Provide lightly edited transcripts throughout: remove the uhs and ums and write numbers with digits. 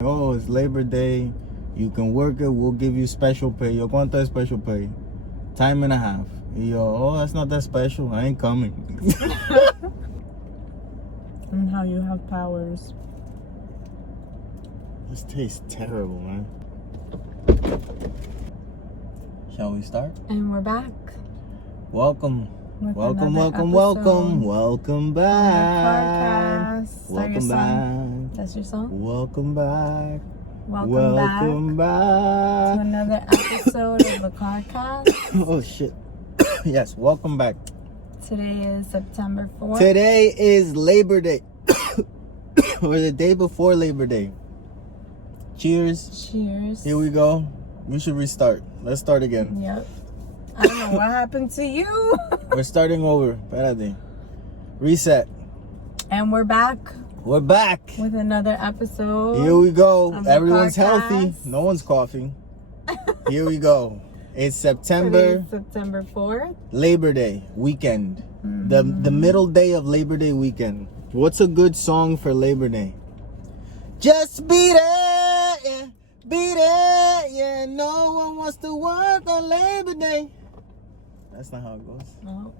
Oh, it's Labor Day. You can work it. We'll give you special pay. Yo, ¿cuánto es special pay? Time and a half. Yo, oh, that's not that special. I ain't coming. And how you have powers. This tastes terrible, man. Shall we start? And we're back. Welcome. With Welcome back. CarCast. Welcome back. That's your song? Welcome back. Welcome back to another episode of the CarCast. Oh, shit. Yes, welcome back. Today is September 4th. Today is Labor Day. Or the day before Labor Day. Cheers. Cheers. Here we go. We should restart. Let's start again. Yep. I don't know what happened to you. We're starting over. Espérate. Reset. And we're back. We're back. With another episode. Here we go. of the Everyone's CarCast. healthy. No one's coughing. Here we go. It's September. Today is September 4th. Labor Day weekend. Mm-hmm. The middle day of Labor Day weekend. What's a good song for Labor Day? Just beat it, yeah. Beat it, yeah. No one wants to work on Labor Day. That's not how it goes. Oh.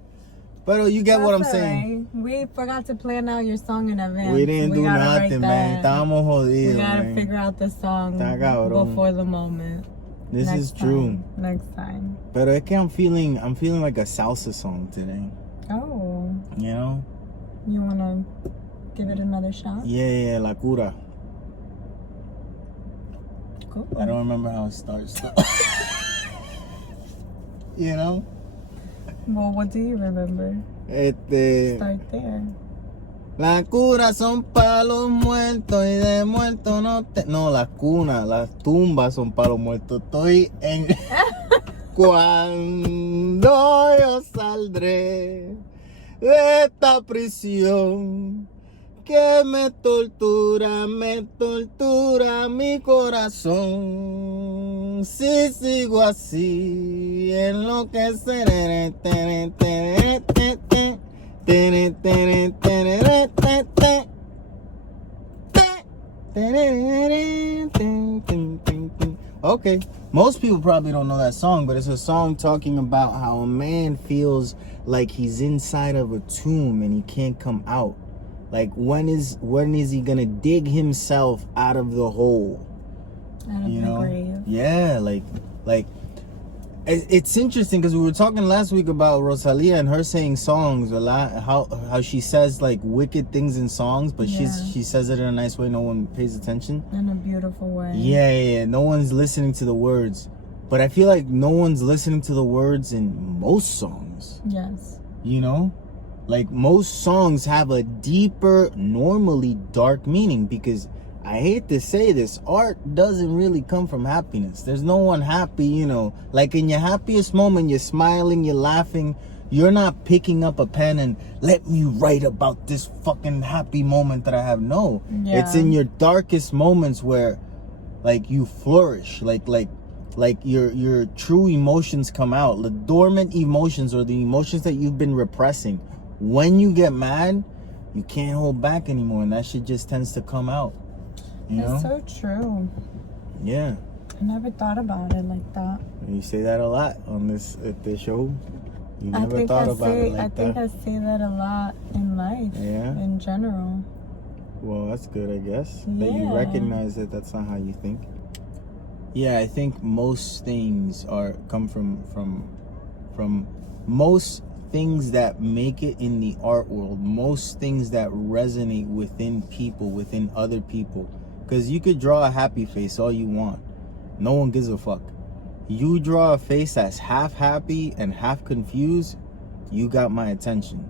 But you get what I'm That's saying. all right. We forgot to plan out your song in advance. We didn't do gotta nothing, write man. that. Estábamos jodidos, We gotta man. figure out the song Está cabrón. before the moment. This Next is true. time. Next time. Pero es que I'm feeling like a salsa song today. Oh. You know? You wanna give it another shot? Yeah, La Cura. Cool. I don't remember how it starts. You know? Well, what do you remember? Start there. La cura son para los muertos y de muertos no te... No, las cunas, las tumbas son para los muertos. Estoy en... Cuando yo saldré de esta prisión que me tortura mi corazón. Si sigo así, enloqueceré. Okay, most people probably don't know that song, but it's a song talking about how a man feels like he's inside of a tomb and he can't come out. Like when is he gonna dig himself out of the hole? Out of the grave. Yeah, like it's interesting because we were talking last week about Rosalia and her saying songs a lot, how she says like wicked things in songs, but she says it in a nice way. No one pays attention. In a beautiful way. Yeah. No one's listening to the words, but I feel like no one's listening to the words in most songs. Yes. You know, like most songs have a deeper, normally dark meaning because. I hate to say this, art doesn't really come from happiness. There's no one happy, you know. Like in your happiest moment, you're smiling, you're laughing. You're not picking up a pen and let me write about this fucking happy moment that I have. No. Yeah. It's in your darkest moments where like you flourish. Like your true emotions come out. The dormant emotions or the emotions that you've been repressing. When you get mad, you can't hold back anymore and that shit just tends to come out. You know? That's so true. Yeah. I never thought about it like that. You say that a lot on this show. You never thought about it like that. I think I say that a lot in life. Yeah. In general. Well, that's good, I guess. Yeah. That you recognize that that's not how you think. Yeah, I think most things come from most things that make it in the art world. Most things that resonate within people, within other people. Because you could draw a happy face all you want. No one gives a fuck. You draw a face that's half happy and half confused, you got my attention.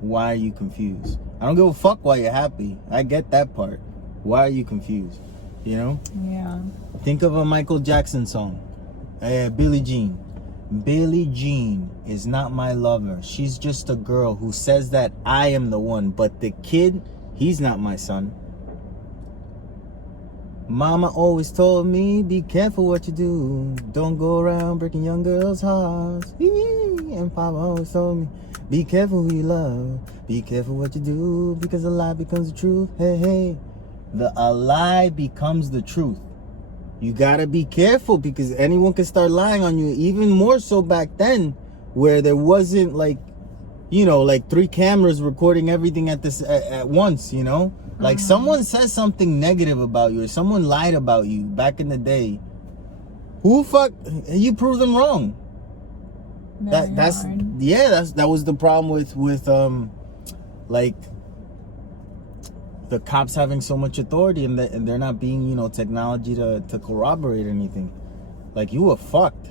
Why are you confused? I don't give a fuck why you're happy. I get that part. Why are you confused? You know? Yeah. Think of a Michael Jackson song. Billie Jean. Billie Jean is not my lover. She's just a girl who says that I am the one. But the kid, he's not my son. Mama always told me, be careful what you do. Don't go around breaking young girls' hearts. And Papa always told me, be careful who you love. Be careful what you do, because a lie becomes the truth. Hey, hey. a lie becomes the truth. You gotta be careful because anyone can start lying on you. Even more so back then, where there wasn't like 3 cameras recording everything at once. Like someone says something negative about you, or someone lied about you back in the day. You prove them wrong. That was the problem with like the cops having so much authority and they're not being technology to corroborate anything. Like, you were fucked.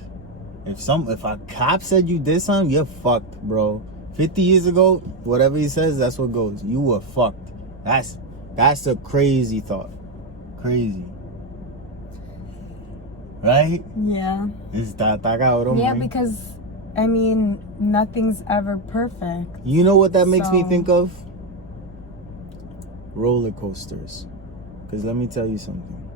If a cop said you did something, you're fucked, bro. 50 years ago, whatever he says, that's what goes. You were fucked. That's a crazy thought. Crazy. Right? Yeah. Yeah, because I mean, nothing's ever perfect. You know what that makes me think of? Roller coasters. Because let me tell you something.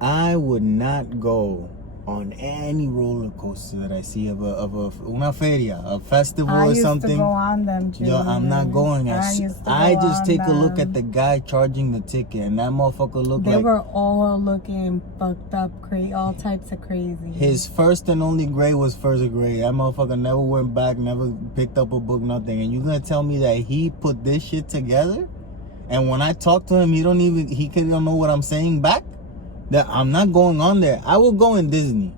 I would not go on any roller coaster that I see of una feria, a festival or something. I used to go on them too. Yo, I'm not going. I just take a look at the guy charging the ticket, and that motherfucker looked like... They were all looking fucked up, all types of crazy. His first and only grade was first grade. That motherfucker never went back, never picked up a book, nothing. And you gonna tell me that he put this shit together? And when I talk to him, he don't know what I'm saying back? That I'm not going on there. I will go in Disney.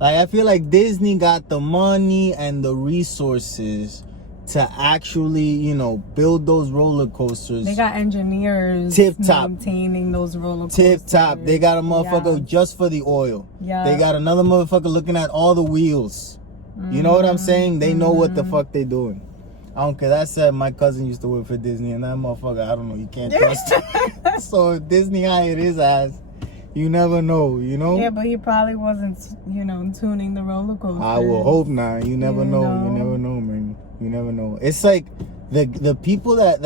Like, I feel like Disney got the money and the resources to actually, build those roller coasters. They got engineers tip top maintaining those roller coasters. Tip top. They got a motherfucker just for the oil. Yeah. They got another motherfucker looking at all the wheels. You know what I'm saying? They know what the fuck they doing. I don't care. That said, my cousin used to work for Disney, and that motherfucker, I don't know, you can't trust him. So if Disney hired his ass, you never know, Yeah, but he probably wasn't, tuning the roller coaster. I will hope not. You never know. You never know, man. You never know. It's like the people that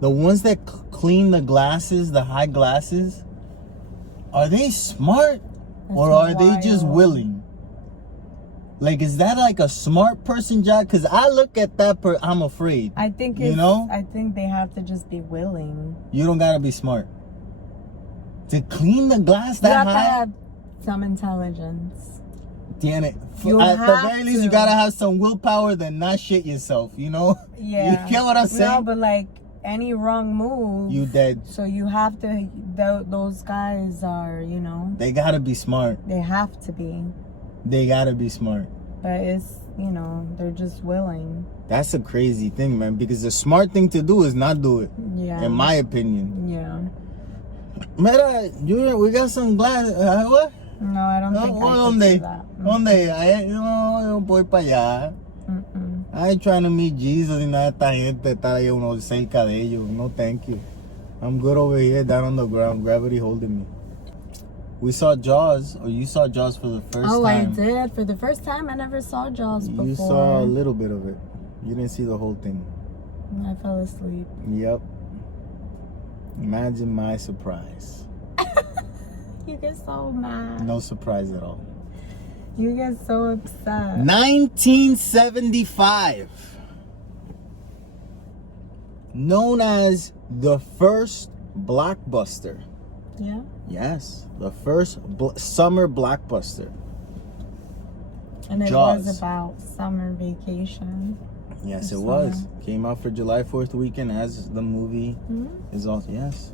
the ones that clean the glasses, the high glasses, are they smart or are they just willing? Like, is that like a smart person job? Because I look at that I'm afraid. I think I think they have to just be willing. You don't gotta be smart to clean the glass that high. You have to have some intelligence. Damn it. At the very least, you gotta have some willpower to not shit yourself, Yeah. You get what I'm saying? No, but like any wrong move, you dead. So you have to, those guys are, They gotta be smart. They have to be. They gotta be smart. But it's, they're just willing. That's a crazy thing, man, because the smart thing to do is not do it. Yeah. In my opinion. Yeah. Mira, we got some glass. What? No, I don't think I can do that. Yo voy para allá. I ain't trying to meet Jesus y nada esta gente estar ahí uno cerca de ellos. No, thank you. I'm good over here, down on the ground, gravity holding me. We saw Jaws, or you saw Jaws for the first time. Oh, I did. For the first time, I never saw Jaws before. You saw a little bit of it. You didn't see the whole thing. I fell asleep. Yep. Imagine my surprise. You get so mad. No surprise at all. You get so upset. 1975. Known as the first blockbuster. Yeah? Yes. The first summer blockbuster. And it Jaws. was about summer vacation. Yes, it was. Came out for July 4th weekend as the movie is also. Yes.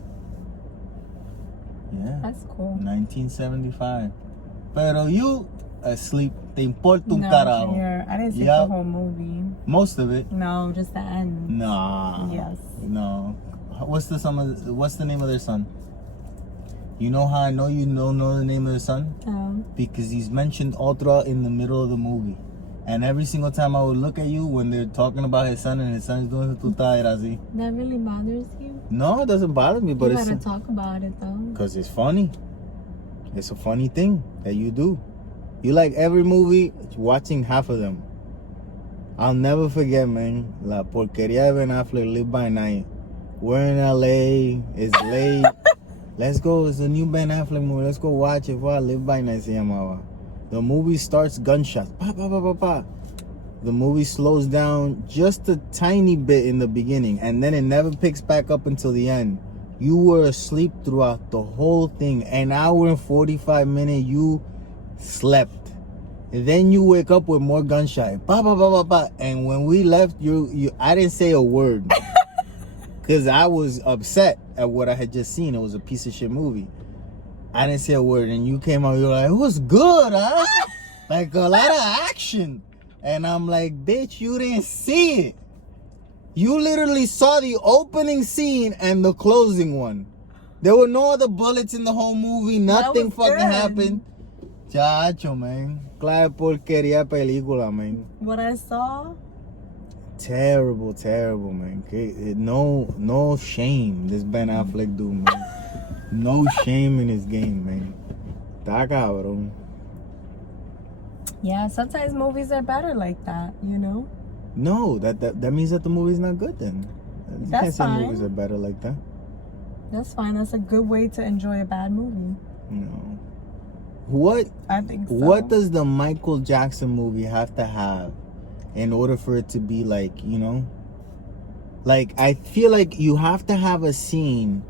Yeah. That's cool. 1975. Pero you asleep. Te importa un carajo. I didn't see the whole movie. Most of it. No, just the end. Nah. Yes. No. What's the name of their son? You know how I know you don't know the name of their son? Because he's mentioned all throughout in the middle of the movie. And every single time I would look at you when they're talking about his son and his son's doing it, that really bothers you? No, it doesn't bother me, but you gotta talk about it though. Because it's funny. It's a funny thing that you do. You like every movie, watching half of them. I'll never forget, man. La porquería de Ben Affleck, Live by Night. We're in LA. It's late. Let's go. It's a new Ben Affleck movie. Let's go watch it. Wow, Live by Night se llamaba. The movie starts gunshots. Pa, pa, pa, pa, pa. The movie slows down just a tiny bit in the beginning, and then it never picks back up until the end. You were asleep throughout the whole thing. An hour and 45 minutes, you slept. And then you wake up with more gunshot. Ba, ba, ba, ba, ba. And when we left, I didn't say a word. Because I was upset at what I had just seen. It was a piece of shit movie. I didn't say a word. And you came out, you were like, it was good, huh? Like a lot of action. And I'm like, bitch, you didn't see it. You literally saw the opening scene and the closing one. There were no other bullets in the whole movie. Nothing fucking good. happened. Chacho, man. Clave porquería película, man. What I saw? Terrible, terrible, man. No shame, this Ben Affleck dude, man. No shame in his game, man. Está cabrón. Yeah, sometimes movies are better like that, you know? No, that means that the movie's not good then. You That's can't say fine. movies are better like that. That's fine. That's a good way to enjoy a bad movie. No. What? I think so. What does the Michael Jackson movie have to have in order for it to be like, you know? Like, I feel like you have to have a scene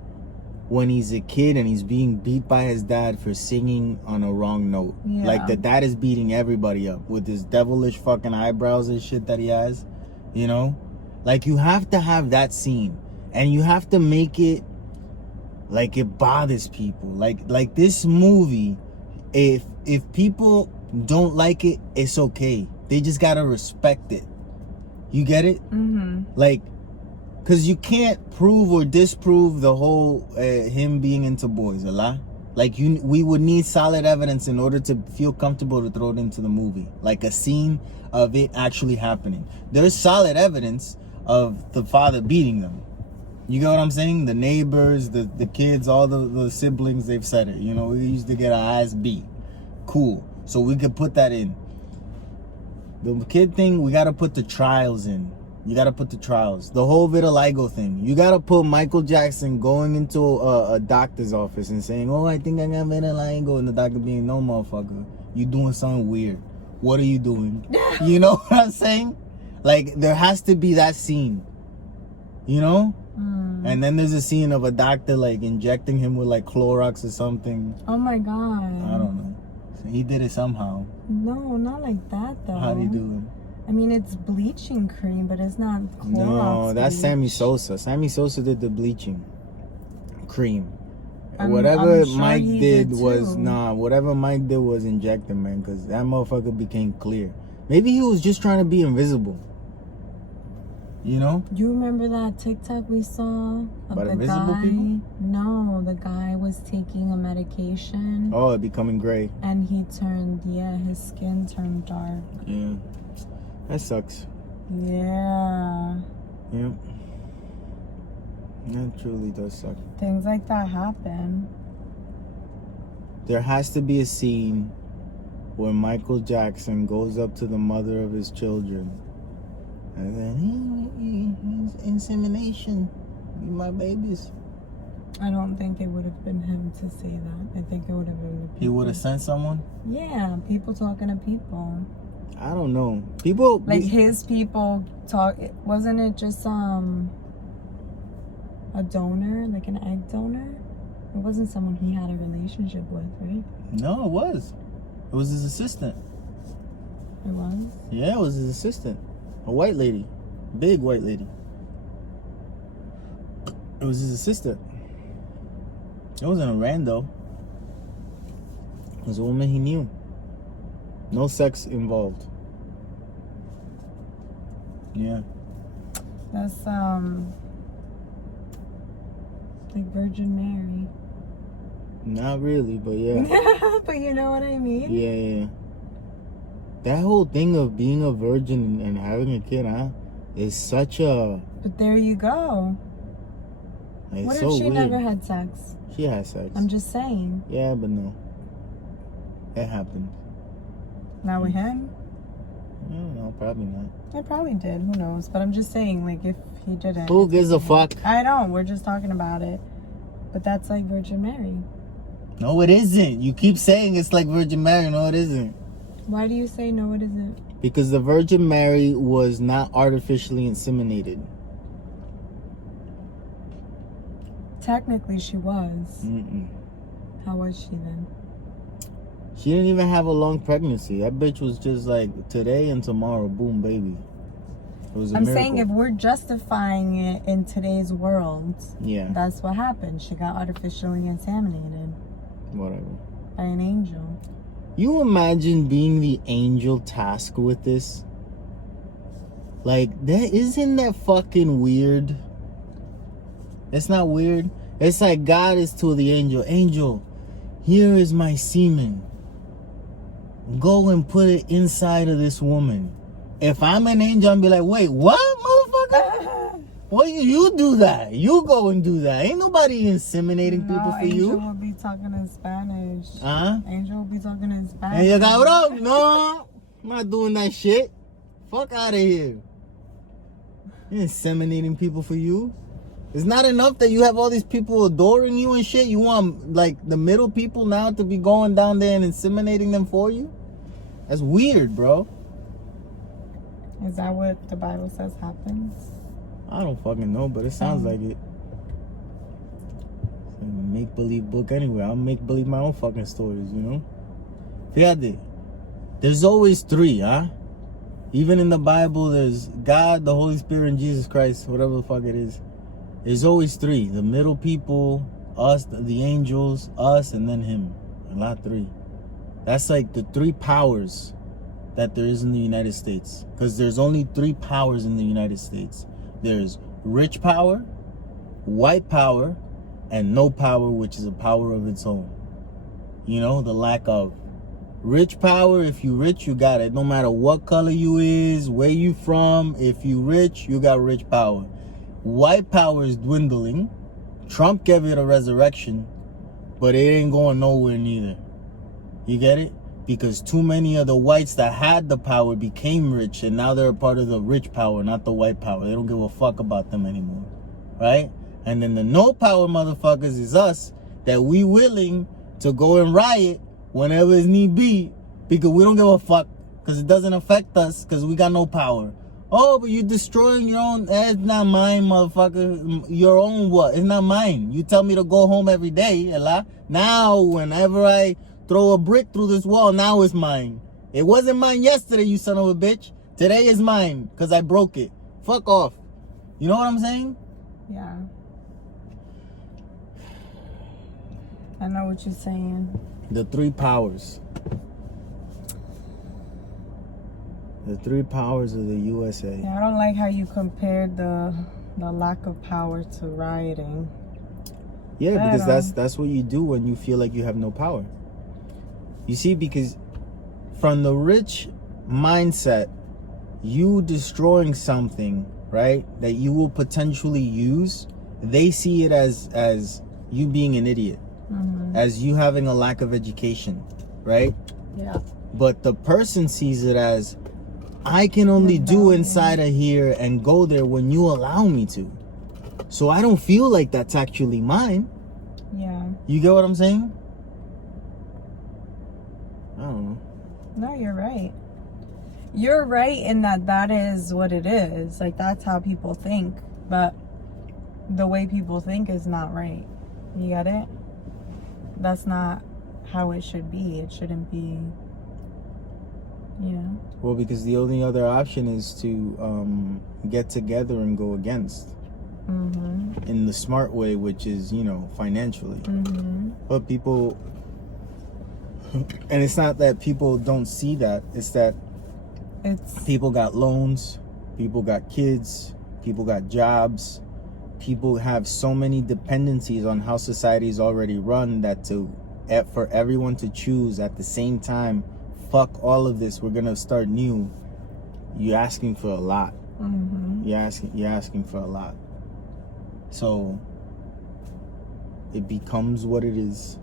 when he's a kid and he's being beat by his dad for singing on a wrong note. Yeah. Like, the dad is beating everybody up with his devilish fucking eyebrows and shit that he has, you know? Like, you have to have that scene. And you have to make it like it bothers people. Like this movie, if people don't like it, it's okay. They just gotta respect it. You get it? Mm-hmm. Like, because you can't prove or disprove the whole him being into boys, a lot. Like, we would need solid evidence in order to feel comfortable to throw it into the movie. Like a scene of it actually happening. There's solid evidence of the father beating them. You get what I'm saying? The neighbors, the kids, all the siblings, they've said it. You know, we used to get our ass beat. Cool. So we could put that in. The kid thing, we got to put the trials in. You got to put the trials. The whole vitiligo thing. You got to put Michael Jackson going into a doctor's office and saying, oh, I think I got vitiligo. And the doctor being, no, motherfucker. You doing something weird. What are you doing? You know what I'm saying? Like, there has to be that scene. You know? And then there's a scene of a doctor, like, injecting him with, like, Clorox or something. Oh, my God. I don't know. So he did it somehow. No, not like that, though. How do you do it? I mean, it's bleaching cream, but it's not Clorox. No, that's bleach. Sammy Sosa. Sammy Sosa did the bleaching cream. I'm Whatever sure Mike he did did was too. whatever Mike did was injecting, man, because that motherfucker became clear. Maybe he was just trying to be invisible. You know? You remember that TikTok we saw of About the invisible guy? people? No, the guy was taking a medication Oh, it becoming gray. and he turned, his skin turned dark. Yeah. That sucks. Yeah. Yeah. That truly does suck. Things like that happen. There has to be a scene where Michael Jackson goes up to the mother of his children and then, insemination. You my babies. I don't think it would have been him to say that. I think it would have been the people. He would have sent someone? Yeah, people talking to people. I don't know. People Like his people talk. Wasn't it just a donor, like an egg donor? It wasn't someone he had a relationship with, right? No, it was. It was his assistant. It was. Yeah, it was his assistant. A white lady. Big white lady. It was his assistant. It wasn't a rando. It was a woman he knew. No sex involved. Yeah. That's like Virgin Mary. Not really, but yeah. But you know what I mean? Yeah. That whole thing of being a virgin and having a kid, huh? Is such a... But there you go. It's What if so she weird. never had sex? She had sex. I'm just saying. Yeah, but no. It happened. Not with him? I don't know, probably not. I probably did. Who knows? But I'm just saying, like, if he didn't. Who gives a fuck? I don't. We're just talking about it. But that's like Virgin Mary. No, it isn't. You keep saying it's like Virgin Mary. No, it isn't. Why do you say no, it isn't? Because the Virgin Mary was not artificially inseminated. technically she was. Mm-mm. How was she then? She didn't even have a long pregnancy. That bitch was just like today and tomorrow, boom, baby. It was a I'm miracle. saying if we're justifying it in today's world, yeah, that's what happened. She got artificially inseminated. Whatever. By an angel. You imagine being the angel tasked with this? Like, isn't that fucking weird? It's not weird. It's like God is to the angel. Angel, here is my semen. Go and put it inside of this woman. If I'm an angel, I'll be like, wait, what, motherfucker? Well, you do that. You go and do that. Ain't nobody inseminating people for you. Angel will be talking in Spanish. Huh? Angel will be talking in Spanish. Hey, you cabrón. No, I'm not doing that shit. Fuck out of here. You inseminating people for you. It's not enough that you have all these people adoring you and shit. You want, like, the middle people now to be going down there and inseminating them for you? That's weird, bro. Is that what the Bible says happens? I don't fucking know, but it sounds like it. It's a make-believe book anyway. I'll make-believe my own fucking stories, you know? Fíjate. There's always three, huh? Even in the Bible, there's God, the Holy Spirit, and Jesus Christ, whatever the fuck it is. There's always three. The middle people, us, the angels, us, and then him. Not three. That's like the three powers that there is in the United States. Because there's only three powers in the United States. There's rich power, white power, and no power, which is a power of its own. You know, the lack of. Rich power, if you rich, you got it. No matter what color you is, where you from, if you rich, you got rich power. White power is dwindling. Trump gave it a resurrection, but it ain't going nowhere neither. You get it? Because too many of the whites that had the power became rich, and now they're a part of the rich power, not the white power. They don't give a fuck about them anymore, right? And then the no power motherfuckers is us, that we willing to go and riot whenever it's need be, because we don't give a fuck, because it doesn't affect us, because we got no power. Oh, but you're destroying your own. It's not mine, motherfucker. Your own what? It's not mine. You tell me to go home every day, Ella. Now, whenever I throw a brick through this wall, now it's mine. It wasn't mine yesterday, you son of a bitch. Today is mine, because I broke it. Fuck off. You know what I'm saying? Yeah. I know what you're saying. The three powers. The three powers of the USA. Yeah, I don't like how you compared the lack of power to rioting. Yeah, because that's what you do when you feel like you have no power. You see, because from the rich mindset, you destroying something, right, that you will potentially use, they see it as you being an idiot, as you having a lack of education, right? Yeah. But the person sees it as, I can only do inside of here and go there when you allow me to. So I don't feel like that's actually mine. Yeah. You get what I'm saying? I don't know. No, you're right. You're right in that is what it is. Like, that's how people think. But the way people think is not right. You get it? That's not how it should be. It shouldn't be, you know? Well, because the only other option is to get together and go against. In the smart way, which is, you know, financially. But people... And it's not that people don't see that. It's that people got loans, people got kids, people got jobs, people have so many dependencies on how society is already run that for everyone to choose at the same time, fuck all of this, we're gonna start new. You're asking for a lot. You're asking for a lot. So it becomes what it is.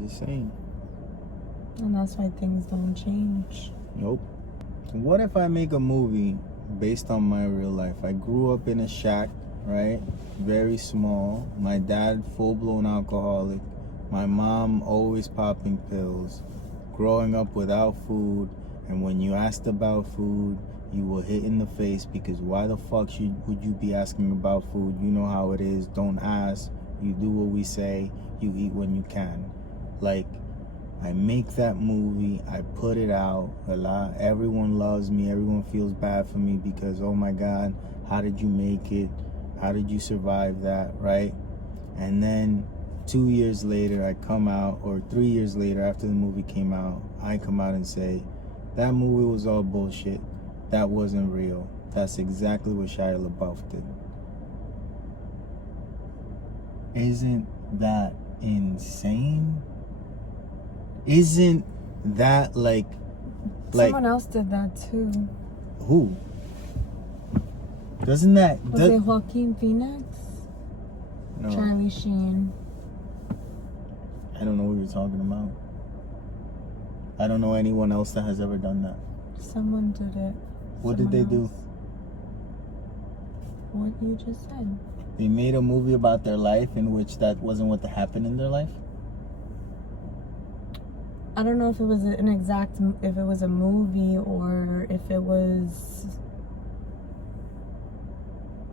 Just saying. And that's why things don't change. Nope. What if I make a movie based on my real life? I grew up in a shack, right? Very small. My dad, full-blown alcoholic. My mom, always popping pills. Growing up without food. And when you asked about food, you were hit in the face, because why the fuck would you be asking about food? You know how it is. Don't ask. You do what we say. You eat when you can. Like, I make that movie. I put it out a lot. Everyone loves me. Everyone feels bad for me because, oh my God, how did you make it? How did you survive that, right? And then 2 years later, I come out, or 3 years later after the movie came out, I come out and say, that movie was all bullshit. That wasn't real. That's exactly what Shia Labeouf did. Isn't that insane? Isn't that like someone else did that too? Who? Doesn't that... Was it Joaquin Phoenix? No. Charlie Sheen. I don't know what you're talking about. I don't know anyone else that has ever done that. Someone did it. What did they do? What you just said. They made a movie about their life in which that wasn't what happened in their life? I don't know if it was if it was a movie or if it was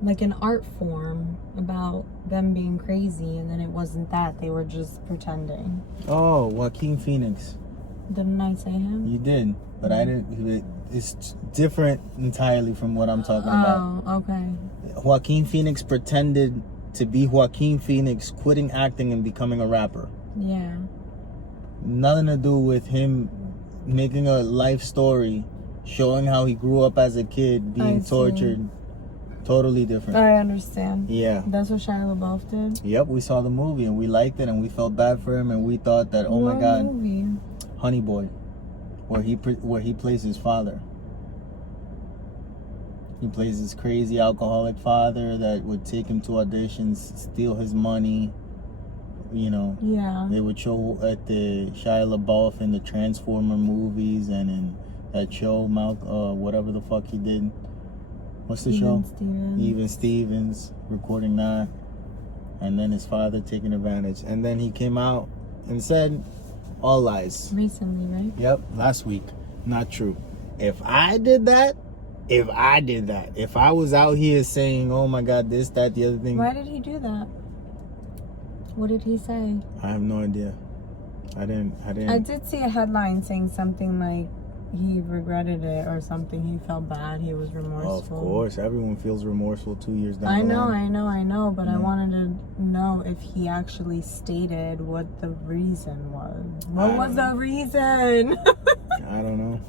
like an art form about them being crazy, and then it wasn't that. They were just pretending. Oh, Joaquin Phoenix. Didn't I say him? You did, but I didn't. It's different entirely from what I'm talking about. Oh, okay. Joaquin Phoenix pretended to be Joaquin Phoenix, quitting acting and becoming a rapper. Yeah. Nothing to do with him making a life story, showing how he grew up as a kid, being tortured. Totally different. I understand. Yeah. That's what Shia Labeouf did? Yep, we saw the movie and we liked it and we felt bad for him and we thought that, oh my God, movie? Honey Boy, where he plays his father. He plays this crazy alcoholic father that would take him to auditions, steal his money. You know, yeah. They would show at the Shia LaBeouf in the Transformer movies and in that show, whatever the fuck he did. What's the show? Even Stevens, recording that. And then his father taking advantage. And then he came out and said, all lies. Recently, right? Yep, last week. Not true. If I did that, if I was out here saying, oh my God, this, that, the other thing. Why did he do that? What did he say? I have no idea. I didn't. I did see a headline saying something like he regretted it or something. He felt bad. He was remorseful. Oh, of course. Everyone feels remorseful 2 years down I the line. I know. But I wanted to know if he actually stated what the reason was. What was the reason? I don't know.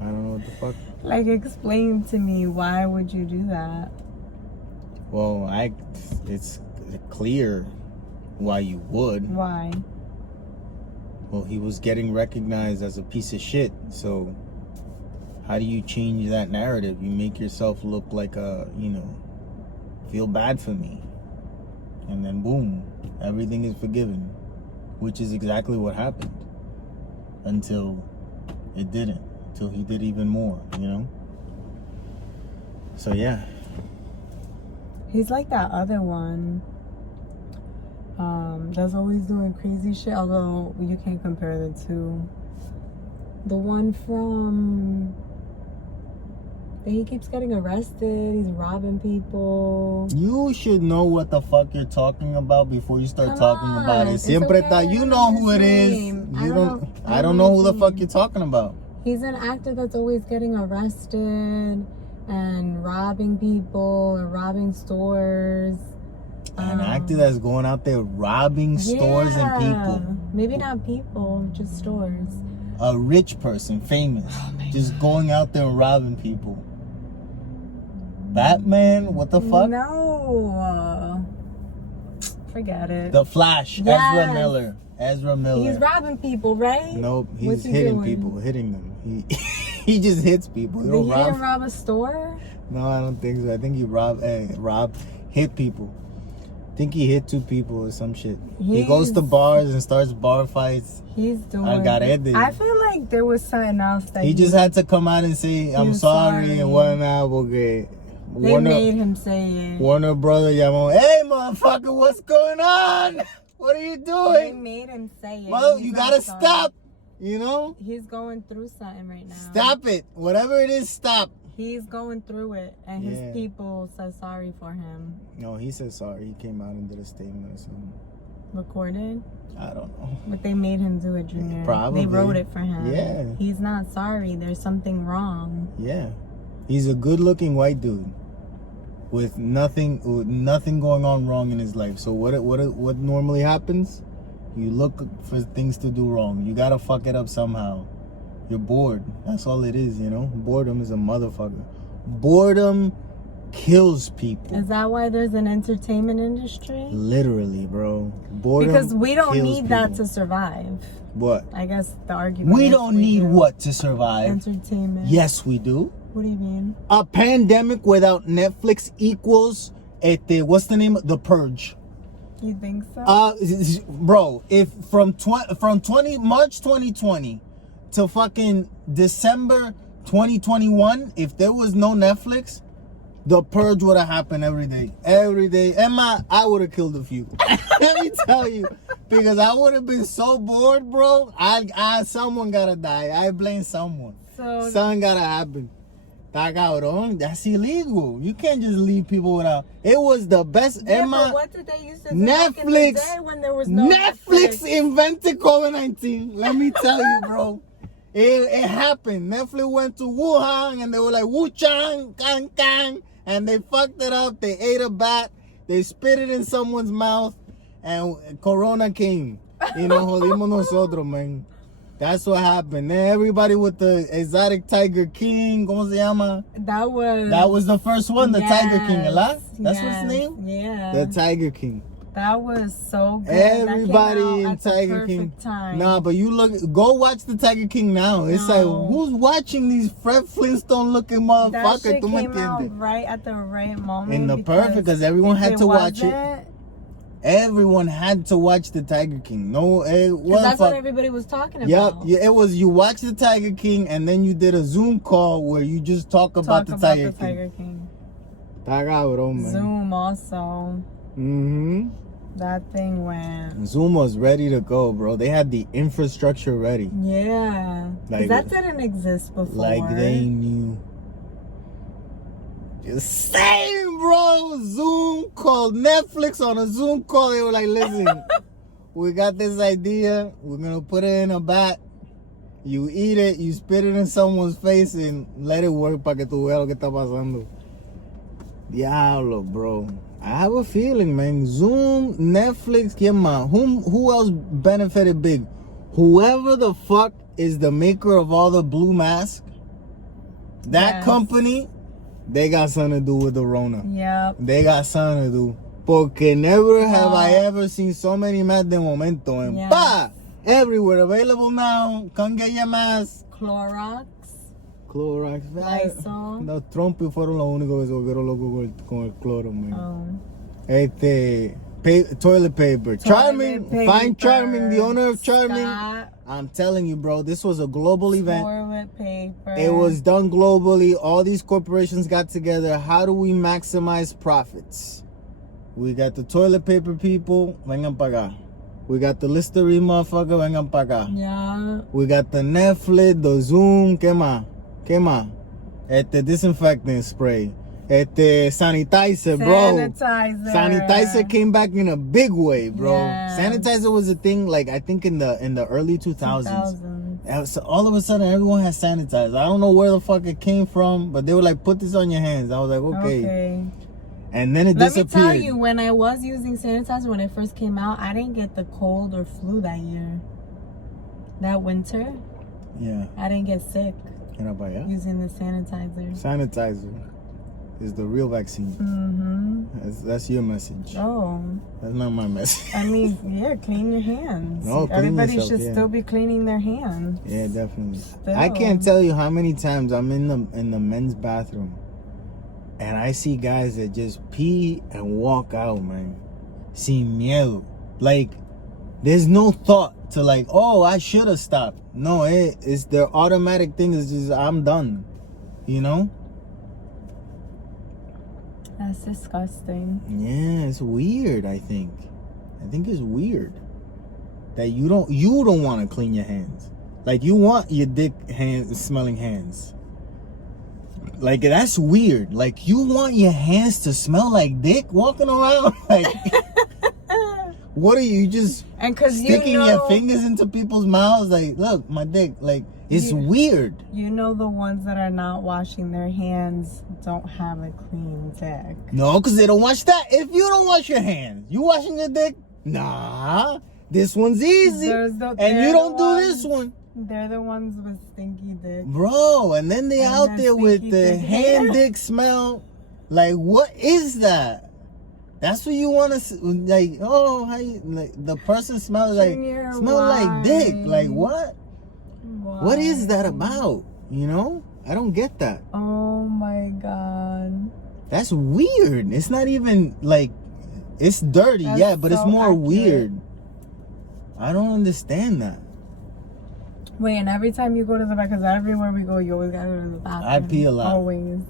I don't know what the fuck. Like, explain to me, why would you do that? Well, it's clear why you would. Why? Well, he was getting recognized as a piece of shit. So how do you change that narrative? You make yourself look like feel bad for me. And then boom, everything is forgiven. Which is exactly what happened. Until it didn't. Until he did even more, So yeah. He's like that other one. That's always doing crazy shit, although you can't compare the two. The one from... He keeps getting arrested, he's robbing people. You should know what the fuck you're talking about before you start talking about it. Siempre está, you know who it is. I don't know who the fuck you're talking about. He's an actor that's always getting arrested and robbing people or robbing stores. An actor that's going out there robbing stores and people. Maybe not people, just stores. A rich person, famous, just going out there and robbing people. Batman? What the fuck? No. Forget it. The Flash. Yes. Ezra Miller. He's robbing people, right? Nope, he's hitting people, hitting them. He just hits people. Did he rob a store? No, I don't think so. I think he hit people. I think he hit 2 people or some shit. He goes to bars and starts bar fights. He's doing... I feel like there was something else that he just had to come out and say, I'm sorry and whatnot. Okay. They made him say it. Warner Brother llamó, hey, motherfucker, what's going on? What are you doing? They made him say it. Well, you gotta stop. You know? He's going through something right now. Stop it. Whatever it is, stop. He's going through it, and his people said sorry for him. No, he said sorry. He came out and did a statement or something. Recorded? I don't know. But they made him do it, Junior. Probably. They wrote it for him. Yeah. He's not sorry. There's something wrong. Yeah. He's a good-looking white dude with nothing going on wrong in his life. So what normally happens? You look for things to do wrong. You gotta fuck it up somehow. You're bored. That's all it is, you know? Boredom is a motherfucker. Boredom kills people. Is that why there's an entertainment industry? Literally, bro. Boredom Because we don't kills need that people. to survive. What? I guess the argument We is don't need do. what to survive? Entertainment. Yes, we do. What do you mean? A pandemic without Netflix equals what's the name? The Purge. You think so? Bro, if from March 2020 to fucking December 2021, if there was no Netflix, the Purge would have happened every day. Every day. Emma, I would have killed a few. Let me tell you. Because I would have been so bored, bro. Someone gotta die. I blame someone. So Something gotta happen. That's illegal. You can't just leave people without. It was the best. yeah, Emma, but what did they used to do Netflix. back in the day when there was no Netflix invented COVID-19. Let me tell you, bro. It happened. Netflix went to Wuhan and they were like, Wu-Chang, Kang, Kang. And they fucked it up. They ate a bat. They spit it in someone's mouth. And Corona came. You know, jodimos nosotros, man. That's what happened. Then everybody with the exotic Tiger King, ¿cómo se llama? That was the first one, the Tiger King, ¿verdad? That's what's his name? Yeah. The Tiger King. That was so good. Everybody that came in out at the Tiger King. perfect time. Nah, but go watch the Tiger King now. It's like, who's watching these Fred Flintstone looking That motherfuckers? shit came out right at the right moment. In the perfect, because everyone had to watch it. Because Everyone had to watch the Tiger King. No, that's what everybody was talking about. Yep, it was you watch the Tiger King and then you did a Zoom call where you just talk about the Tiger King. Man. Zoom also. Mm-hmm. That thing went. Zoom was ready to go, bro. They had the infrastructure ready. Yeah. Like, that didn't exist before. Like they knew. Just same, bro. Zoom called Netflix on a Zoom call. They were like, listen, we got this idea. We're going to put it in a bat. You eat it, you spit it in someone's face and let it work para que tú veas lo que está pasando. Diablo, bro. I have a feeling, man. Zoom, Netflix, ¿quién más? Who else benefited big? Whoever the fuck is the maker of all the blue masks, that company, they got something to do with the Rona. Yep. They got something to do. Porque never have I ever seen so many masks de momento. And everywhere available now. Come get your mask. Clorox. Lysol. Los trompos fueron los únicos que se volvieron locos con el cloro, man. Toilet paper. Charming. Find Charming, the owner of Charming. Scott. I'm telling you, bro, this was a global event. Toilet paper. It was done globally. All these corporations got together. How do we maximize profits? We got the toilet paper people. Vengan pa' acá. We got the Listerine motherfucker. Vengan pa' acá. Yeah. We got the Netflix, the Zoom. ¿Qué más? Disinfectant spray. Sanitizer, bro. Sanitizer came back in a big way, bro. Yeah. Sanitizer was a thing, like, I think in the early 2000s. So all of a sudden, everyone has sanitizer. I don't know where the fuck it came from, but they were like, put this on your hands. I was like, okay. And then it disappeared. Let me tell you, when I was using sanitizer, when it first came out, I didn't get the cold or flu that year. That winter. Yeah. I didn't get sick using the sanitizer. Sanitizer is the real vaccine. Mm-hmm. That's your message. Oh. That's not my message. I mean, clean your hands. No, everybody yourself, should still be cleaning their hands. Yeah, definitely. Still. I can't tell you how many times I'm in the men's bathroom and I see guys that just pee and walk out, man. Sin miedo. Like, there's no thought to like, oh, I should have stopped. No, it's their automatic thing is just, I'm done. You know? That's disgusting. Yeah, it's weird, I think. I think it's weird that you don't want to clean your hands. Like, you want your dick smelling hands. Like, that's weird. Like, you want your hands to smell like dick walking around? Like, what are you just sticking your fingers into people's mouths? Like, look, my dick. Like, it's weird. You know the ones that are not washing their hands don't have a clean dick. No, because they don't wash that. If you don't wash your hands, you washing your dick? Nah. This one's easy. And you don't do this one. They're the ones with stinky dick. Bro, and then they out there with the hand dick smell. Like, what is that? That's what you want to, like, oh, how you, like, the person smells like, like dick. Like, what? Why? What is that about? You know? I don't get that. Oh my God. That's weird. It's not even, like, it's dirty, but it's more weird. I don't understand that. Wait, and every time you go to the bathroom, because everywhere we go, you always gotta go to the bathroom. I pee a lot. Always.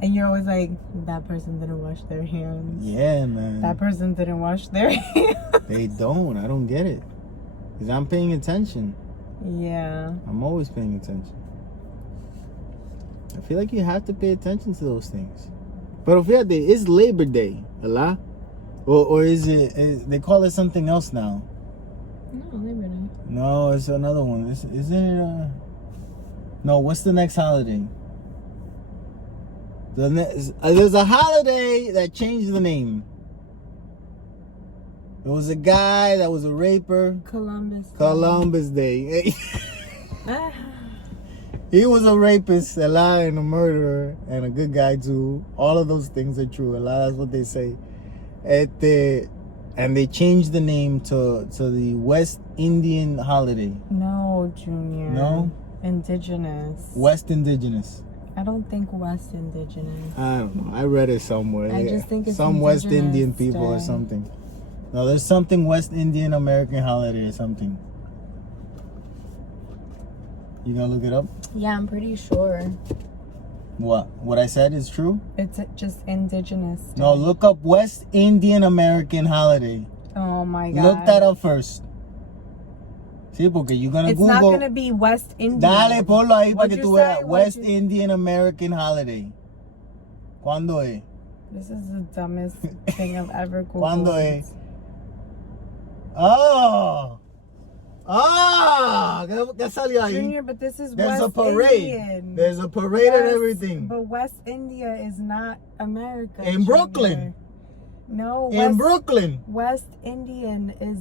And you're always like, that person didn't wash their hands. Yeah, man. That person didn't wash their hands. They don't. I don't get it. Because I'm paying attention. Yeah. I'm always paying attention. I feel like you have to pay attention to those things. But fíjate, it's Labor Day, ¿verdad? Or is it, they call it something else now? No, Labor Day. No, it's another one. Isn't it, no, what's the next holiday? There's a holiday that changed the name. There was a guy that was a raper. Columbus Day. He was a rapist, a lie, and a murderer, and a good guy too. All of those things are true. A lot, that's what they say. And they changed the name to the West Indian holiday. No, Junior. No? Indigenous. West Indigenous. I don't think West Indigenous. I don't know. I read it somewhere. I just think it's some West Indian people or something. No, there's something West Indian American holiday or something. You gonna look it up? Yeah, I'm pretty sure. What I said is true? It's just Indigenous Day. No, look up West Indian American holiday. Oh my God. Look that up first. Sí, porque you're gonna Google. It's not gonna be West Indian. Dale, ponlo ahí para que tú veas. West you... Indian American holiday. ¿Cuándo es? This is the dumbest thing I've ever Googled. ¿Cuándo es? Oh! Ah! ¿Qué salió ahí? Junior, but this is There's West a parade. Indian. There's a parade and everything. But West India is not America. In Brooklyn. No. In Brooklyn. West Indian is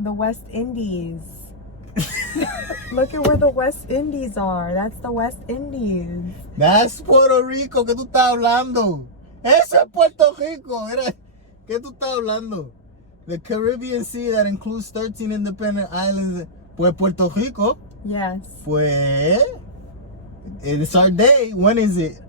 the West Indies. Look at where the West Indies are. That's the West Indies. That's Puerto Rico que tú estás hablando. Eso es Puerto Rico. ¿Qué tú estás hablando? The Caribbean Sea that includes 13 independent islands. Pues Puerto Rico. Yes. Pues it's our day. When is it?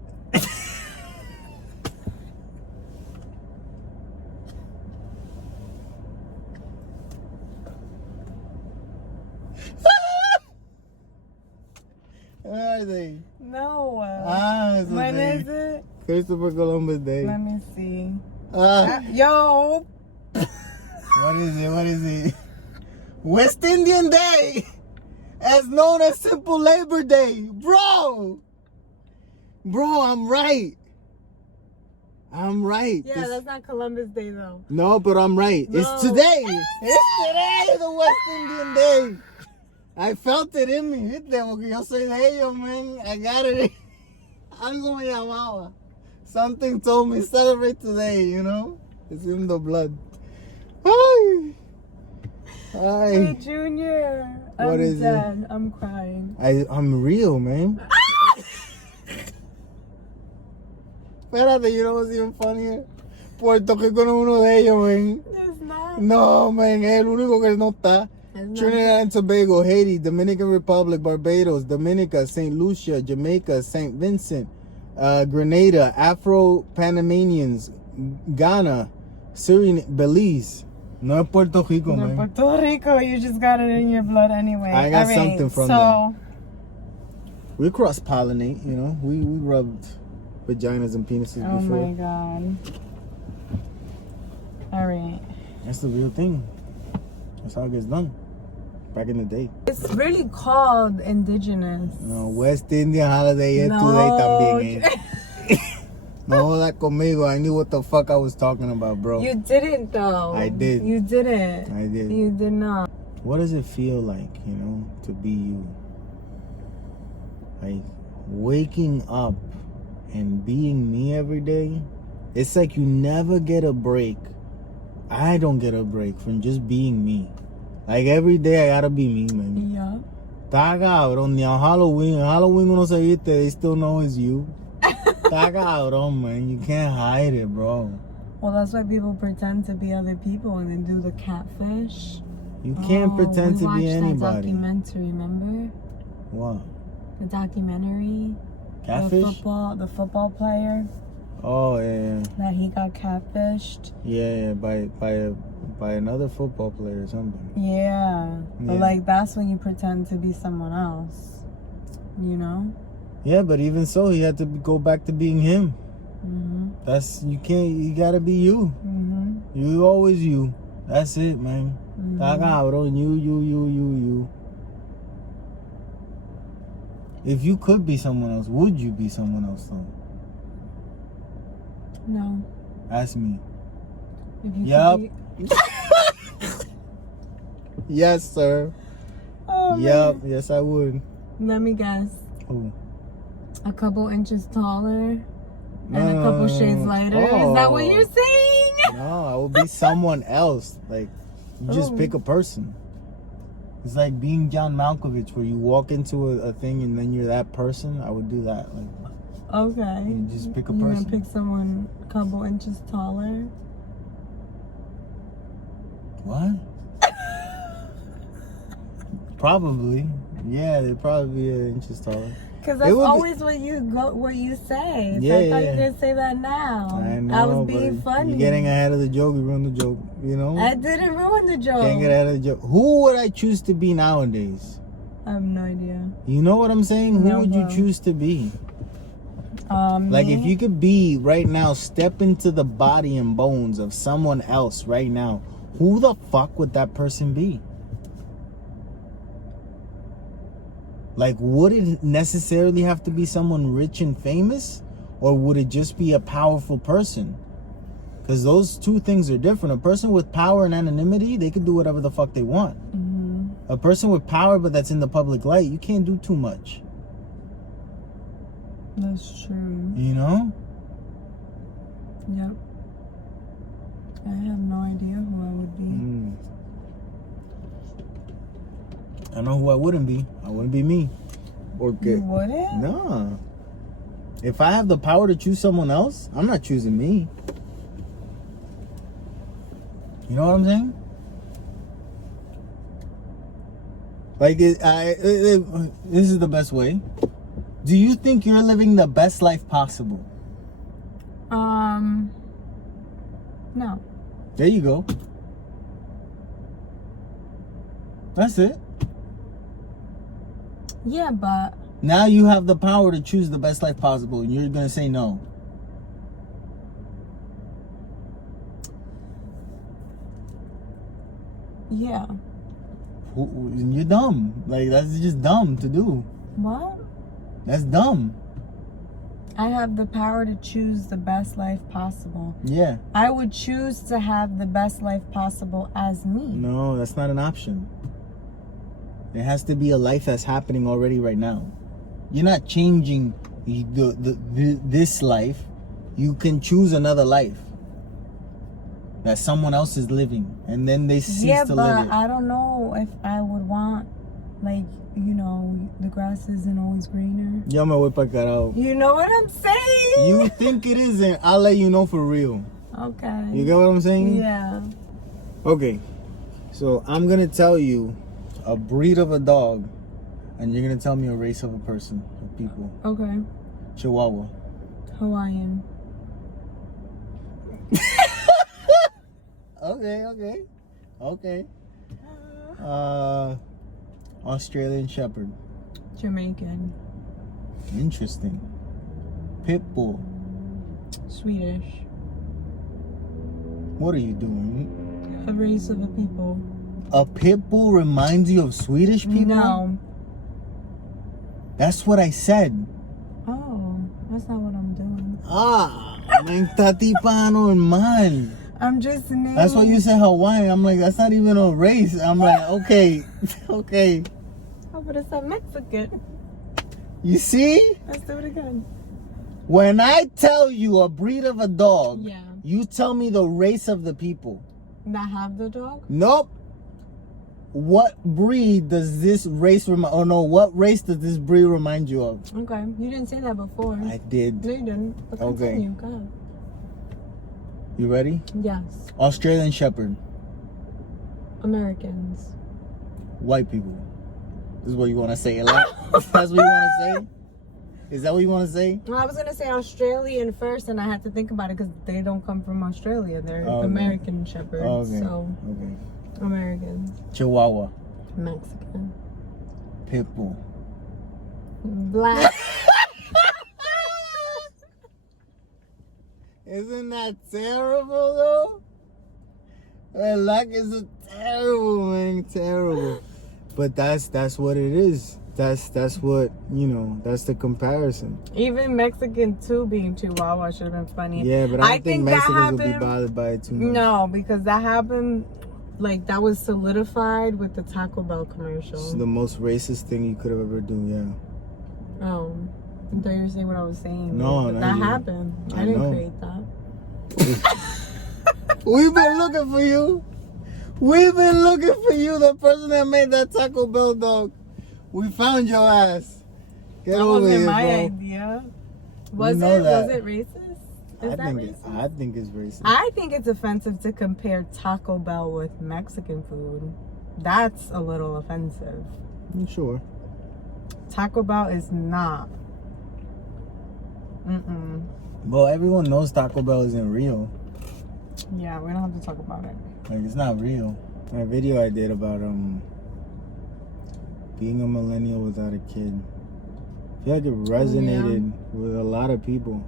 Are they? No. When is it? Christopher Columbus Day. Let me see. Yo. What is it? West Indian Day, as known as Simple Labor Day. Bro, I'm right. Yeah, that's not Columbus Day though. No, but I'm right. No. It's today. It's today, the West Indian Day. I felt it in me. ¿Viste? Porque yo soy de ellos, man. I got it. Algo me llamaba. Something told me celebrate today, you know? It's in the blood. Hi. Hey, Junior. What is dead. it? I'm crying. I'm real, man. Espérate, you know what's even funnier? Puerto Rico no es uno de ellos, man. It's not. No, man, es el único que no está. Trinidad and Tobago, Haiti, Dominican Republic, Barbados, Dominica, St. Lucia, Jamaica, St. Vincent, Grenada, Afro-Panamanians, Ghana, Syrian, Belize. No es Puerto Rico, man. Puerto Rico, you just got it in your blood anyway. I got something from them. We cross-pollinate, you know. We rubbed vaginas and penises before. Oh my God. All right. That's the real thing. That's how it gets done. back in the day. It's really called indigenous. No, West Indian holiday es No. today también. No jodas conmigo. I knew what the fuck I was talking about, bro. You didn't though. I did. You didn't. I did. You did not. What does it feel like, to be you? Like, waking up and being me every day, it's like you never get a break. I don't get a break from just being me. Like, every day I gotta be me, man. Yeah. Está cabrón, ni on Halloween. Halloween uno se viste, they still know it's you. Está cabrón, man. You can't hide it, bro. Well, that's why people pretend to be other people and then do the catfish. You can't pretend to be We watched that anybody. documentary, remember? What? The documentary. Catfish? The football player Oh, yeah. that he got catfished. Yeah, by another football player or something. Yeah. But Yeah. like that's when you pretend to be someone else. You know? Yeah, but even so, he had to go back to being him. Mhm. You gotta be you. Mhm. You always you. That's it, man. Está cabrón, you. If you could be someone else, would you be someone else though? No. Ask me. If you Yup. could be- Yes, sir. Oh, Yup. man. Yes, I would. Let me guess. Who? A couple inches taller and a couple shades lighter. Is that what you're saying? No, I would be someone else. Like, you just Oh. pick a person. It's like being John Malkovich, where you walk into a thing and then you're that person. I would do that. Like, Okay. you just pick a You're person. gonna pick someone a couple inches taller? What? Probably. Yeah, they'd probably be an inches taller. Because It that's would be- always what you say. So Yeah, I thought yeah. you were gonna say that now. I know. I was being but funny. You're getting ahead of the joke. You ruined the joke. I didn't ruin the joke. Can't get ahead of the joke. Who would I choose to be nowadays? I have no idea. You know what I'm saying? Who No, would you bro. choose to be? Like, if Me? you could be right now, step into the body and bones of someone else right now, who the fuck would that person be? Like, would it necessarily have to be someone rich and famous? Or would it just be a powerful person? Because those two things are different. A person with power and anonymity, they can do whatever the fuck they want. Mhm. A person with power but that's in the public light, you can't do too much. That's true. You know? Yep. I have no idea who I would be. I know who I wouldn't be. I wouldn't be me. You wouldn't? No. If I have the power to choose someone else, I'm not choosing me. You know what I'm saying? Like, this is the best way. Do you think you're living the best life possible? No. There you go. That's it. Yeah, but Now you have the power to choose the best life possible, and you're gonna say no. yeah. You're dumb. Like, that's just dumb to do. What? That's dumb. I have the power to choose the best life possible. Yeah. I would choose to have the best life possible as me. No, that's not an option. It has to be a life that's happening already right now. You're not changing this life. You can choose another life that someone else is living, and then they cease to live but it. I don't know if I would want, like, the grass isn't always greener. Yo me voy pa'l carajo. You know what I'm saying? You think it isn't? I'll let you know for real. Okay. You get what I'm saying? Yeah. Okay. So I'm gonna tell you a breed of a dog, and you're gonna tell me a race of a person, of people. Okay. Chihuahua. Hawaiian. Okay. Australian Shepherd. Jamaican. Interesting. Pitbull. Swedish. What are you doing? A race of a people. A pit bull reminds you of Swedish people? No. That's what I said. Oh, that's not what I'm doing. Me está tipa normal. I'm just naming. That's why you said Hawaiian. I'm like, that's not even a race. I'm like, okay. Okay. Oh, but it's a Mexican. You see? Let's do it again. When I tell you a breed of a dog, Yeah. you tell me the race of the people. That have the dog? Nope. What breed does this race remind? Oh no, what race does this breed remind you of? Okay, you didn't say that before. I did. No, you didn't. But Okay. continue. Go ahead. You ready? Yes. Australian Shepherd. Americans. White people. This is what you want to say a lot. That's what you want to say? Is that what you want to say? Well, I was going to say Australian first, and I had to think about it because they don't come from Australia. They're Okay. American Shepherds. Okay. So, Okay. Americans. Chihuahua. Mexican. Pitbull. Black. Isn't that terrible though? Like is terrible, man, terrible. But that's what it is. That's what, you know, that's the comparison. Even Mexican too being Chihuahua should have been funny. Yeah, but I don't think Mexicans will be happened- bothered by it too much. No, because that happened, like that was solidified with the Taco Bell commercial. It's the most racist thing you could have ever do, yeah. Oh, I thought you were saying what I was saying. No, but not that you. happened. I I didn't know. create that. We've been looking for you. We've been looking for you, the person that made that Taco Bell dog. We found your ass. Get That over wasn't here, my bro. idea. Was know it? that. Was it racist? Is that racist? I think it's racist. I think it's offensive to compare Taco Bell with Mexican food. That's a little offensive. I'm sure. Taco Bell is not. Well, everyone knows Taco Bell isn't real. Yeah, we don't have to talk about it. Like, it's not real. A video I did about being a millennial without a kid. I feel like it resonated with a lot of people.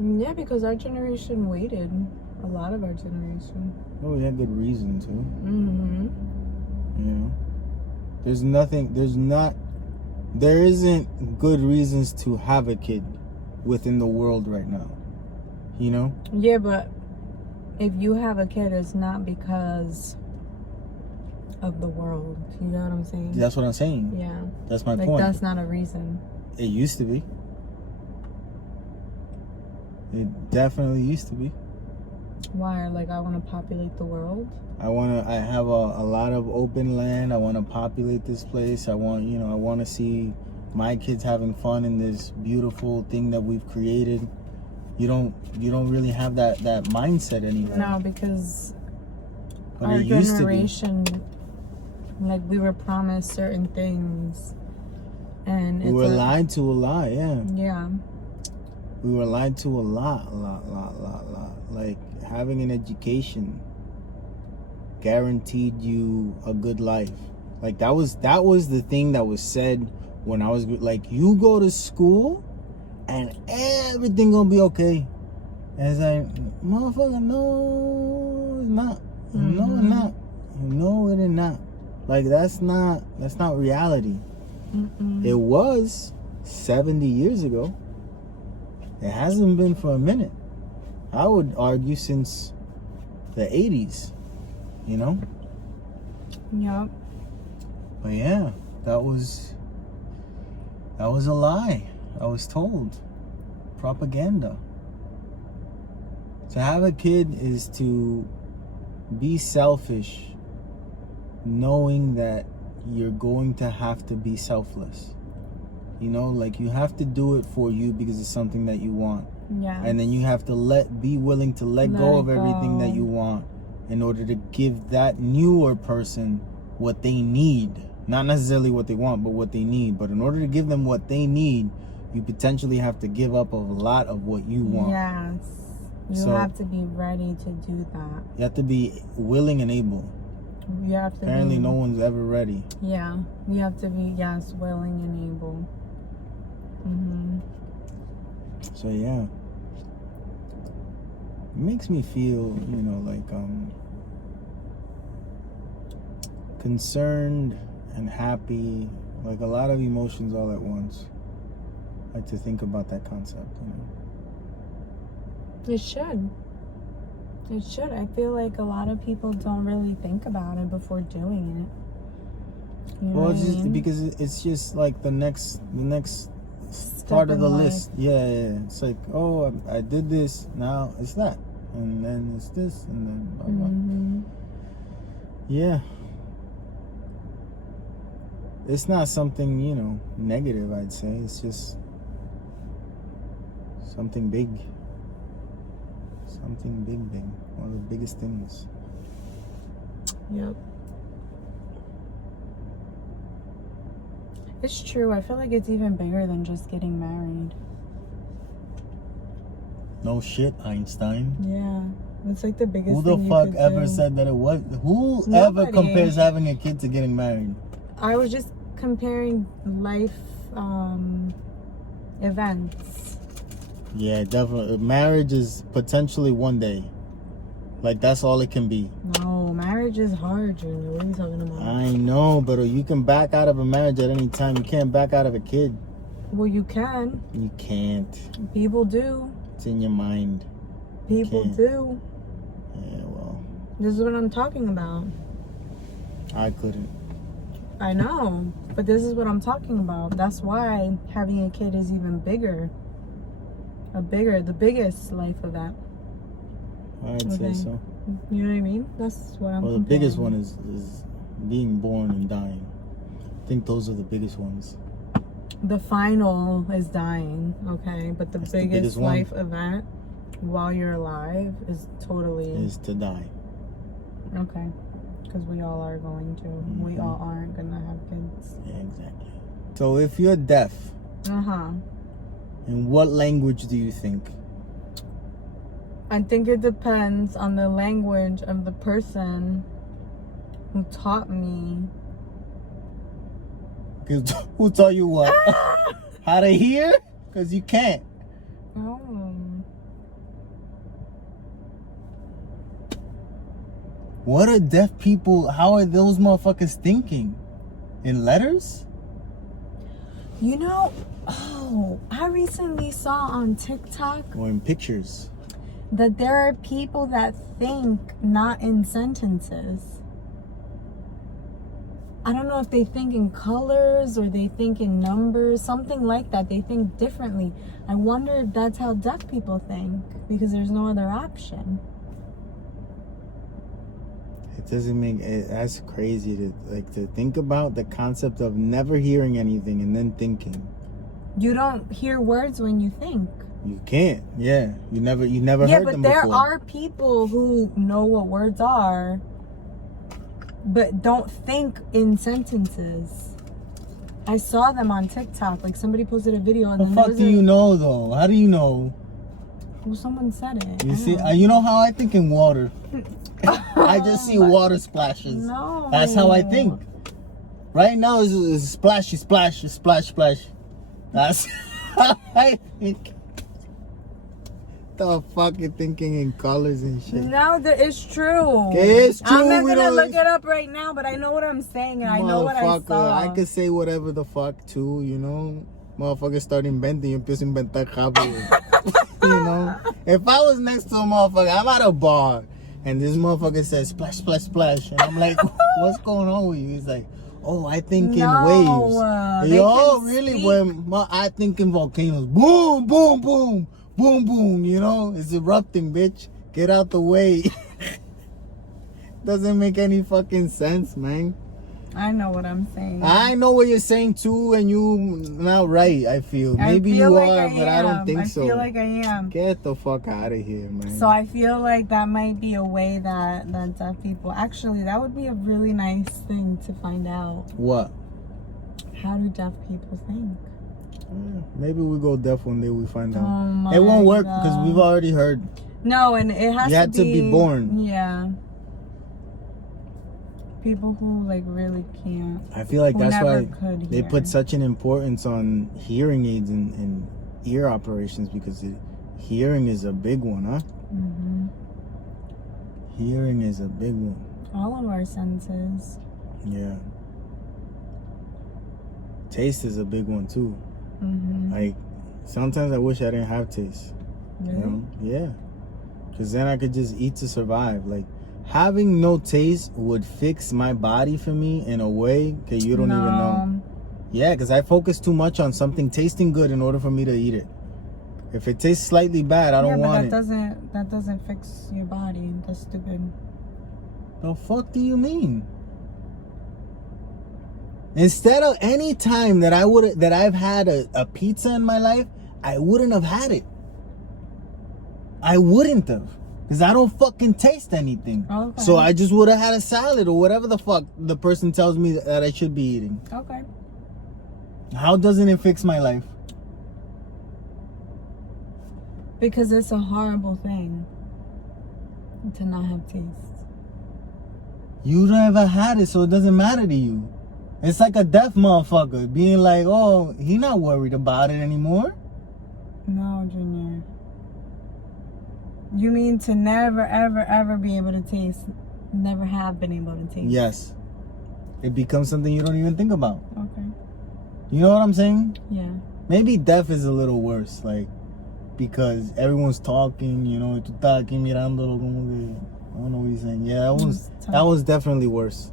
Yeah, because our generation waited. A lot of our generation. Oh, we had good reason to. Mm-hmm. You know? There isn't good reasons to have a kid within the world right now. You know? Yeah, but if you have a kid, it's not because of the world. You know what I'm saying? That's what I'm saying. Yeah. That's my Like, point. that's not a reason. It used to be. It definitely used to be. Why? Like, I want to populate the world? I have a lot of open land. I want to populate this place. I want to see my kids having fun in this beautiful thing that we've created. You don't really have that mindset anymore. No, because But our it used to be. generation, like, we were promised certain things. And We were lied to a lot, yeah. Yeah. We were lied to a lot. Like, having an education guaranteed you a good life. Like, that was the thing that was said when I was like, you go to school and everything gonna be okay. And it's like, motherfucker, no, it's not. Mm-hmm. No, it's not. No, it is not. Like, that's not reality. Mm-mm. It was 70 years ago. It hasn't been for a minute. I would argue since the 80s, you know? Yep. But yeah, that was a lie. I was told. Propaganda. To have a kid is to be selfish, knowing that you're going to have to be selfless. You know, like, you have to do it for you because it's something that you want. Yeah. And then you have to be willing to let go of everything go. that you want in order to give that newer person what they need. Not necessarily what they want, but what they need. But in order to give them what they need, you potentially have to give up a lot of what you want. Yes. You So- have to be ready to do that. You have to be willing and able. You have to Apparently be, no one's ever ready. Yeah. You have to be, yes, willing and able. Mm-hmm. So yeah. It makes me feel, you know, like concerned and happy, like a lot of emotions all at once. I like to think about that concept, you know. It should. It should. I feel like a lot of people don't really think about it before doing it. You know Well, it's what I just mean? because it's just like the next Step part of in the life. list. Yeah. It's like, oh, I did this, now it's that, and then it's this, and then blah, blah. Mm-hmm. Yeah. It's not something, you know, negative, I'd say. It's just something big. Something big. One of the biggest things. Yep. It's true. I feel like it's even bigger than just getting married. No shit, Einstein. Yeah. It's like the biggest Who the thing fuck you could ever do. said that it was? Who ever Nobody. compares having a kid to getting married? I was just comparing life events. Yeah, definitely. Marriage is potentially one day. Like, that's all it can be. No, marriage is hard, Junior. What are you talking about? I know, but you can back out of a marriage at any time. You can't back out of a kid. Well, you can. You can't. People do. It's in your mind. People Can't. do. Yeah, well, This is what I'm talking about. I couldn't. I know, but this is what I'm talking about. That's why having a kid is even bigger. The biggest life event. I'd say Okay. so. You know what I mean? That's what I'm Well, the comparing. biggest one is being born and dying. I think those are the biggest ones. The final is dying, okay? But the That's biggest, the biggest one. life event while you're alive is totally... Is to die. Okay. Because we all are going to. We Mhm. all aren't going to have kids. Yeah, exactly. So if you're deaf, Uh-huh. in what language do you think? I think it depends on the language of the person who taught me. Because who taught you what? How to hear? Because you can't. Oh. What are deaf people? How are those motherfuckers thinking? In letters? You know, I recently saw on TikTok Or in pictures? that there are people that think not in sentences. I don't know if they think in colors or they think in numbers, something like that. They think differently. I wonder if that's how deaf people think, because there's no other option. It doesn't make it. That's crazy to think about the concept of never hearing anything and then thinking. You don't hear words when you think. You can't. Yeah. You never Yeah, heard but them there before. are people who know what words are, but don't think in sentences. I saw them on TikTok. Like, somebody posted a video and The then fuck there was do you know though? How do you know? Well, someone said it. You I see, don't know. you know how I think in water. I just see water splashes. No. That's how I think. Right now is splashy, splash, splash, splash. That's how I think. The fuck you thinking in colors and shit. No, it's true. It's true, I'm not we gonna don't- look it up right now, but I know what I'm saying and I know what I Motherfucker, saw. I could say whatever the fuck too, you know. Motherfucker start inventing, yo empiezo a inventar rápido. You know? If I was next to a motherfucker, I'm at a bar, and this motherfucker says splash, splash, splash, and I'm like, what's going on with you? He's like, oh, I think in waves. they Yo, can really? speak. Well, I think in volcanoes. Boom, boom, boom, boom, boom. You know, it's erupting, bitch. Get out the way. Doesn't make any fucking sense, man. I know what I'm saying. I know what you're saying too, and you not right. I feel maybe I feel you like are, I but I don't think so. I feel like I am. Get the fuck out of here, man. So I feel like that might be a way that deaf people, actually, that would be a really nice thing to find out. What? How do deaf people think? Maybe we go deaf one day. We find Oh out. my It won't work because God. we've already heard. No, and it has You had to be born. Yeah. People who like really can't. I feel like Who that's never why could they hear. put such an importance on hearing aids and ear operations, because hearing is a big one, huh? Hmm. Hearing is a big one. All of our senses. Yeah. Taste is a big one too. Like, sometimes I wish I didn't have taste. Really? You know? Yeah. Because then I could just eat to survive. Like, having no taste would fix my body for me in a way that you don't even know. Yeah, because I focus too much on something tasting good in order for me to eat it. If it tastes slightly bad, I don't want it. That doesn't fix your body. That's stupid. The fuck do you mean? Instead of any time that I've had a pizza in my life, I wouldn't have had it. I wouldn't have. Because I don't fucking taste anything. Okay. So I just would have had a salad or whatever the fuck the person tells me that I should be eating. Okay. How doesn't it fix my life? Because it's a horrible thing to not have taste. You never had it, so it doesn't matter to you. It's like a deaf motherfucker being like, oh, he not worried about it anymore. No, Junior. You mean to never, ever, ever be able to taste, never have been able to taste? Yes. It becomes something you don't even think about. Okay. You know what I'm saying? Yeah. Maybe deaf is a little worse, like, because everyone's talking, you know, tú estás aquí mirándolo como que, I don't know what he's saying. Yeah, that was definitely worse.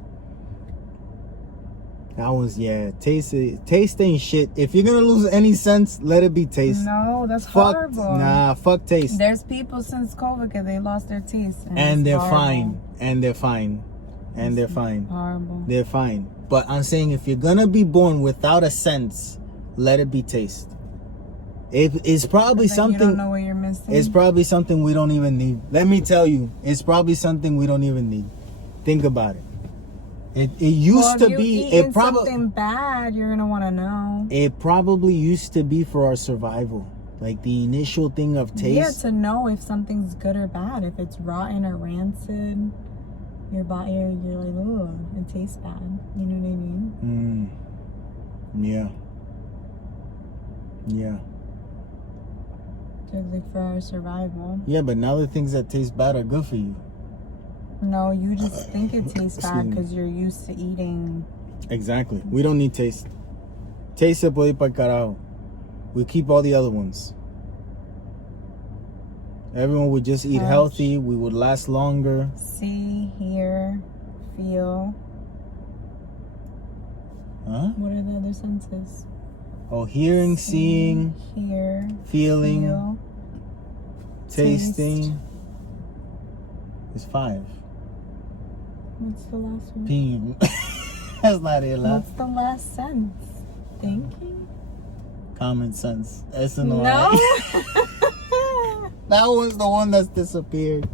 That was, yeah, taste ain't shit. If you're gonna lose any sense, let it be taste. No, that's fuck, horrible. Nah, fuck taste. There's people since COVID that they lost their taste. And they're horrible. fine. And they're fine. And they're fine. Horrible. They're fine. But I'm saying if you're gonna be born without a sense, let it be taste. It's probably something. You don't know what you're missing. It's probably something we don't even need. Let me tell you, it's probably something we don't even need. Think about it. It used to be. It probably something bad. You're gonna want to know. It probably used to be for our survival, like the initial thing of taste. Yeah, to know if something's good or bad. If it's rotten or rancid, your body, you're like, oh, it tastes bad. You know what I mean? Yeah. Yeah. Like for our survival. Yeah, but now the things that taste bad are good for you. No, you just think it tastes bad because you're used to eating. Exactly. We don't need taste. Taste se puede ir pa'l carajo. We keep all the other ones. Everyone would just eat healthy. We would last longer. See, hear, feel. Huh? What are the other senses? Oh, hearing, seeing, hear, feeling, feel, tasting. It's 5. What's the last one? Peeing. That's not it, love. What's the last sense? Thinking? Common sense. S&Y. No. That one's the one that's disappeared.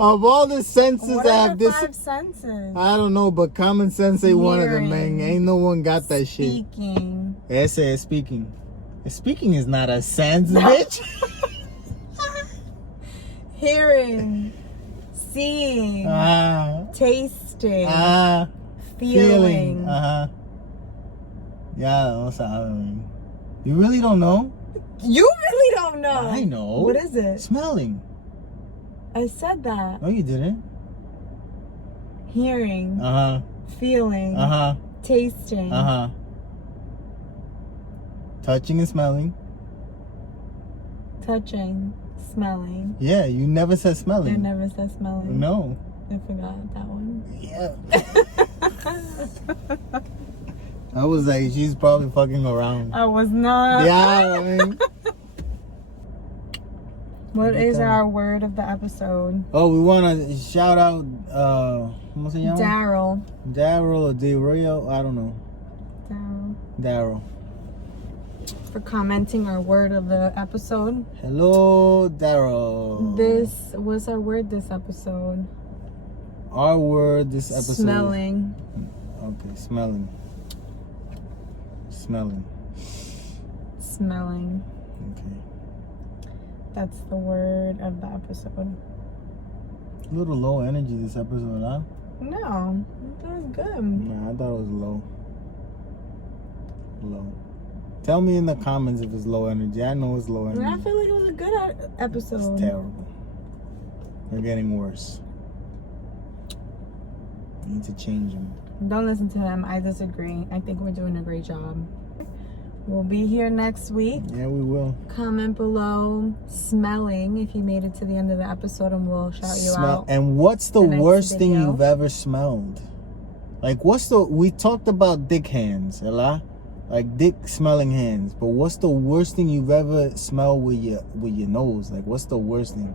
Of all the senses what that are have the 5 senses? I don't know, but common sense ain't one of them, man. Ain't no one got that shit. Speaking. Ese is speaking. Speaking is not a sense, bitch. Hearing. Seeing. Tasting. Feeling. Yeah, no saben. You really don't know? You really don't know. I know. What is it? Smelling. I said that. No, you didn't. Hearing. Feeling. Tasting. Touching and smelling. Touching. Smelling. Yeah, you never said smelling. I never said smelling. No. I forgot that one. Yeah. I was like, she's probably fucking around. I was not. Yeah, I mean. What is our word of the episode? Oh, we want to shout out, ¿cómo se llama? Daryl or Daryl, I don't know. Daryl. For commenting our word of the episode. Hello, Daryl. What's our word this episode? Our word this episode. Smelling. Okay, smelling. Okay. That's the word of the episode. A little low energy this episode, huh? No, that was good. Nah, I thought it was low. Tell me in the comments if it's low energy. I know it's low energy. I feel like it was a good episode. It's terrible. They're getting worse. We need to change them. Don't listen to him. I disagree. I think we're doing a great job. We'll be here next week. Yeah, we will. Comment below smelling if you made it to the end of the episode, and we'll shout you out. And what's the next worst thing video. you've ever smelled? Like, we talked about dick hands, Ella? Like dick smelling hands. But what's the worst thing you've ever smelled with your nose? Like, what's the worst thing?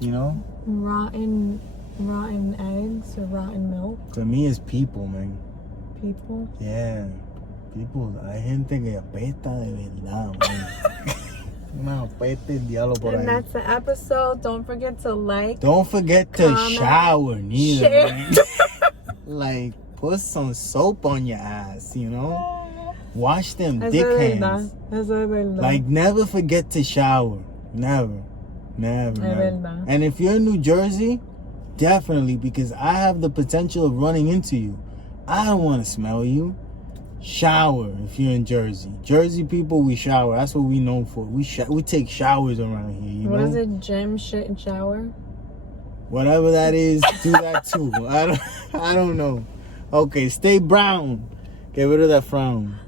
You know? Rotten eggs or rotten milk. For me, it's people, man. People. Yeah. People, hay gente que apesta de verdad, man. Una apesta el diablo por And ahí. that's the episode. Don't forget to like. Don't forget to comment, shower, neither, share. man. Like, put some soap on your ass, you know? Wash them dick hands. Eso es verdad. Like, never forget to shower. Never. Es verdad. And if you're in New Jersey, definitely, because I have the potential of running into you. I don't want to smell you. Shower if you're in Jersey. Jersey people, we shower. That's what we known for. We take showers around here, you know? What is it? Gym, shit, and shower? Whatever that is, do that too. I don't know. Okay, stay brown. Get rid of that frown.